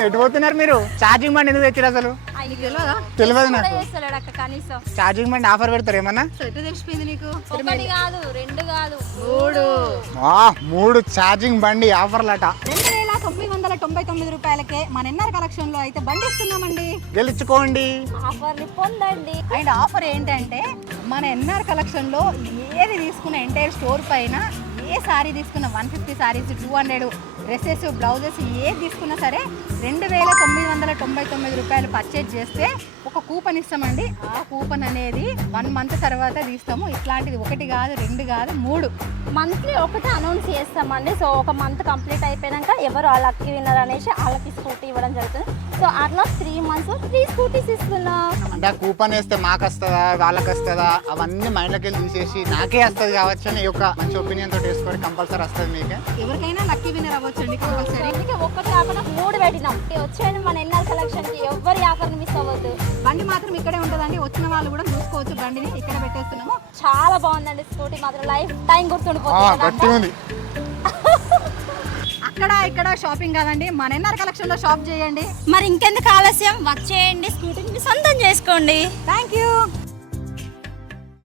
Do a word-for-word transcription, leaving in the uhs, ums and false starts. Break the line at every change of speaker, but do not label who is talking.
ఎటు పోతున్నారు మీరు? ఛార్జింగ్ బండి ఎందుకు తెచ్చారు అసలు? తెలియదు నాకు. ఛార్జింగ్ బండి ఆఫర్ పెడతారు ఏమన్నా?
తెలిసిపోయింది నీకు.
ఒకటి కాదు రెండు కాదు
మూడు
మూడు ఛార్జింగ్ బండి ఆఫర్లట.
రెండు వేల తొమ్మిది వందల తొంభై తొమ్మిది రూపాయలకే మన ఎన్ఆర్ కలెక్షన్ లో అయితే బండి ఇస్తున్నామండి.
గెలుచుకోండి,
ఆఫర్ ని పొందండి.
అండ్ ఆఫర్ ఏంటంటే మన ఎన్ఆర్ కలెక్షన్ లో ఏది తీసుకున్న ఎంటైర్ స్టోర్ పైన ఏ సారీ తీసుకున్న one fifty saris two hundred dresses blouses ఏది తీసుకున్నా సరే రెండు వేల తొమ్మిది వందల తొంభై తొమ్మిది రూపాయలు పర్చేజ్ చేస్తే ఒక కూపన్ ఇస్తామండి. ఆ కూపన్ అనేది వన్ మంత్ తర్వాత తీస్తాము. ఇట్లాంటిది ఒకటి కాదు రెండు కాదు మూడు
మంత్లీ ఒకటి అనౌన్స్ చేస్తామండి. సో ఒక మంత్ కంప్లీట్ అయిపోయాక ఎవరు ఆ లక్కీ విన్నర్ అనేసి వాళ్ళకి స్కూటీ ఇవ్వడం జరుగుతుంది. సో అట్లా త్రీ మంత్స్ త్రీ స్కూటీస్ ఇస్తున్నాం.
అంటే ఆ కూపన్ వేస్తే మాకు వస్తుందా వాళ్ళకి వస్తుందా అవన్నీ మైండ్లోకి వెళ్ళి తీసేసి నాకే వస్తుంది కావచ్చు అని ఒక మంచి ఒపీనియన్ తోటి వేసుకొని కంపల్సరీ వస్తుంది మీకే.
ఎవరికైనా లక్కీ విన్నర్ అవ్వచ్చండి కంపల్సరీ.
అందుకే ఒక్కటి కాకుండా మూడు పెట్టినాం. వచ్చేయండి మన ఎన్ఆర్ కలెక్షన్ కి, ఎవరి ఆఫర్ని మిస్ అవ్వద్దు.
బండి మాత్రం ఇక్కడే ఉంటుందండి. వచ్చిన వాళ్ళు కూడా చూసుకోవచ్చు. బండిని ఇక్కడ పెట్టేస్తున్నాము.
చాలా బాగుందండి స్కూటీ మాత్రం లైఫ్ టైం గుర్తుండిపోతుంది.
అక్కడ ఇక్కడ షాపింగ్ కాదండి, మన ఎన్ఆర్ కలెక్షన్ లో షాప్ చేయండి.
మరి ఇంకెందుకు ఆలస్యం, వచ్చేయండి స్కూటీని సొంతం చేసుకోండి.
Thank you.